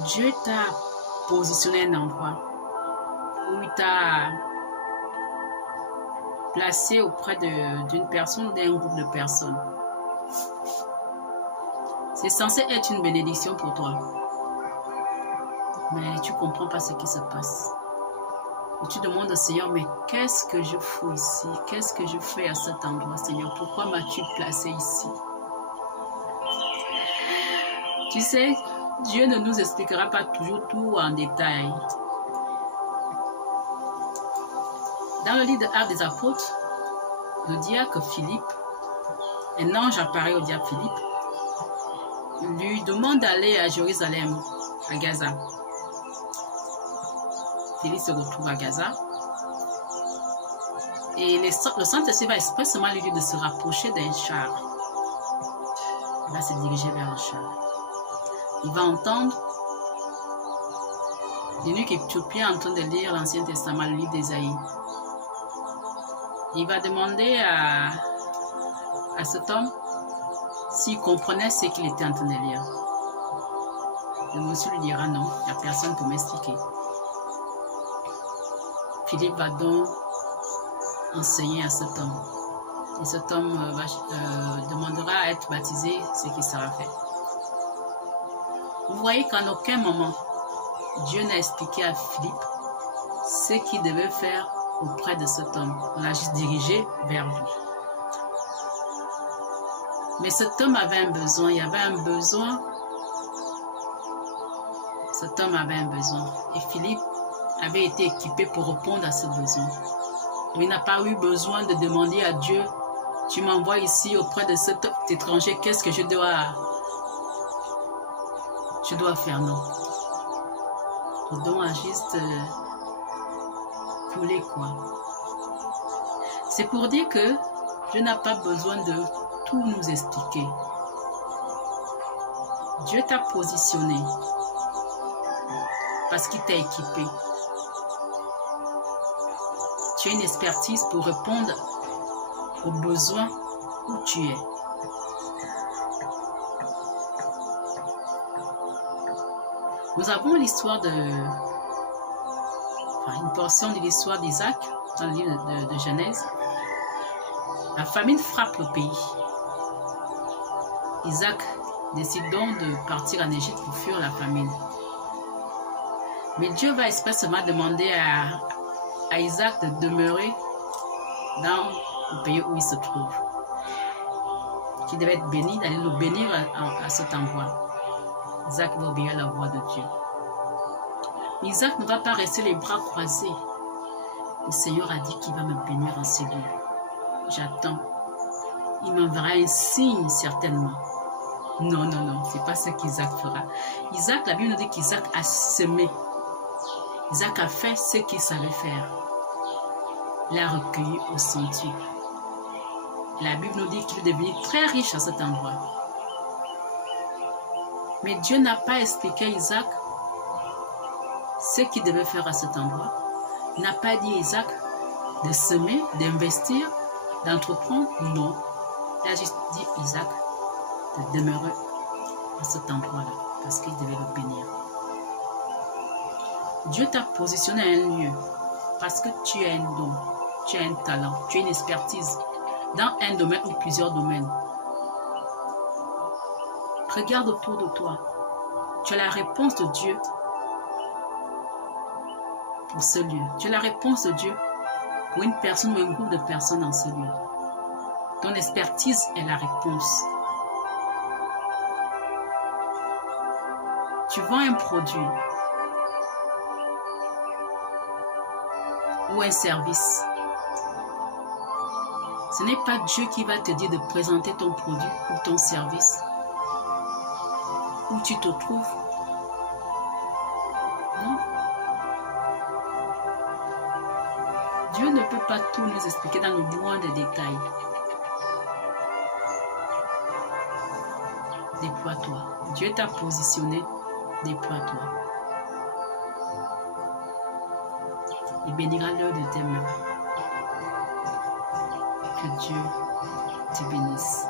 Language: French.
Dieu t'a positionné à un endroit où il t'a placé auprès d'une personne ou d'un groupe de personnes. C'est censé être une bénédiction pour toi. Mais tu ne comprends pas ce qui se passe. Et tu demandes au Seigneur, mais qu'est-ce que je fous ici? Qu'est-ce que je fais à cet endroit, Seigneur? Pourquoi m'as-tu placé ici? Tu sais, Dieu ne nous expliquera pas toujours tout en détail. Dans le livre de Actes des Apôtres, le diacre Philippe, un ange apparaît au diacre Philippe, lui demande d'aller à Jérusalem, à Gaza. Philippe se retrouve à Gaza. Et le Saint-Esprit va expressément lui dire de se rapprocher d'un char. Il va se diriger vers le char. Il va entendre l'eunuque éthiopien en train de lire l'Ancien Testament, le livre d'Ésaïe. Il va demander à cet homme s'il comprenait ce qu'il était en train de lire. Le monsieur lui dira non, il n'y a personne pour m'expliquer. Philippe va donc enseigner à cet homme. Et cet homme demandera à être baptisé, ce qui sera fait. Vous voyez qu'en aucun moment, Dieu n'a expliqué à Philippe ce qu'il devait faire auprès de cet homme. On l'a juste dirigé vers lui. Mais cet homme avait un besoin, il y avait un besoin. Cet homme avait un besoin. Et Philippe avait été équipé pour répondre à ce besoin. Il n'a pas eu besoin de demander à Dieu, tu m'envoies ici auprès de cet étranger, qu'est-ce que je dois faire? Non. Le don a juste coulé, quoi. C'est pour dire que Dieu n'a pas besoin de tout nous expliquer. Dieu t'a positionné parce qu'il t'a équipé. Tu as une expertise pour répondre aux besoins où tu es. Nous avons l'histoire une portion de l'histoire d'Isaac dans le livre de Genèse. La famine frappe le pays. Isaac décide donc de partir en Égypte pour fuir la famine. Mais Dieu va expressément demander à Isaac de demeurer dans le pays où il se trouve. Qu'il devait être béni, d'aller le bénir à cet endroit. Isaac va obéir à la voix de Dieu. Isaac ne va pas rester les bras croisés. Le Seigneur a dit qu'il va me bénir en ces lieux. J'attends. Il m'enverra un signe certainement. Non, non, non, c'est pas ce qu'Isaac fera. Isaac, la Bible nous dit qu'Isaac a semé. Isaac a fait ce qu'il savait faire. Il a recueilli au centuple. La Bible nous dit qu'il est devenu très riche à cet endroit. Mais Dieu n'a pas expliqué à Isaac ce qu'il devait faire à cet endroit. Il n'a pas dit à Isaac de semer, d'investir, d'entreprendre. Non. Il a juste dit à Isaac de demeurer à cet endroit-là parce qu'il devait le bénir. Dieu t'a positionné à un lieu parce que tu as un don, tu as un talent, tu as une expertise dans un domaine ou plusieurs domaines. Regarde autour de toi. Tu as la réponse de Dieu pour ce lieu. Tu as la réponse de Dieu pour une personne ou un groupe de personnes dans ce lieu. Ton expertise est la réponse. Tu vends un produit ou un service. Ce n'est pas Dieu qui va te dire de présenter ton produit ou ton service. Où tu te trouves. Non. Dieu ne peut pas tout nous expliquer dans le moindre détail. Déploie-toi. Dieu t'a positionné. Déploie-toi. Il bénira l'heure de tes mains. Que Dieu te bénisse.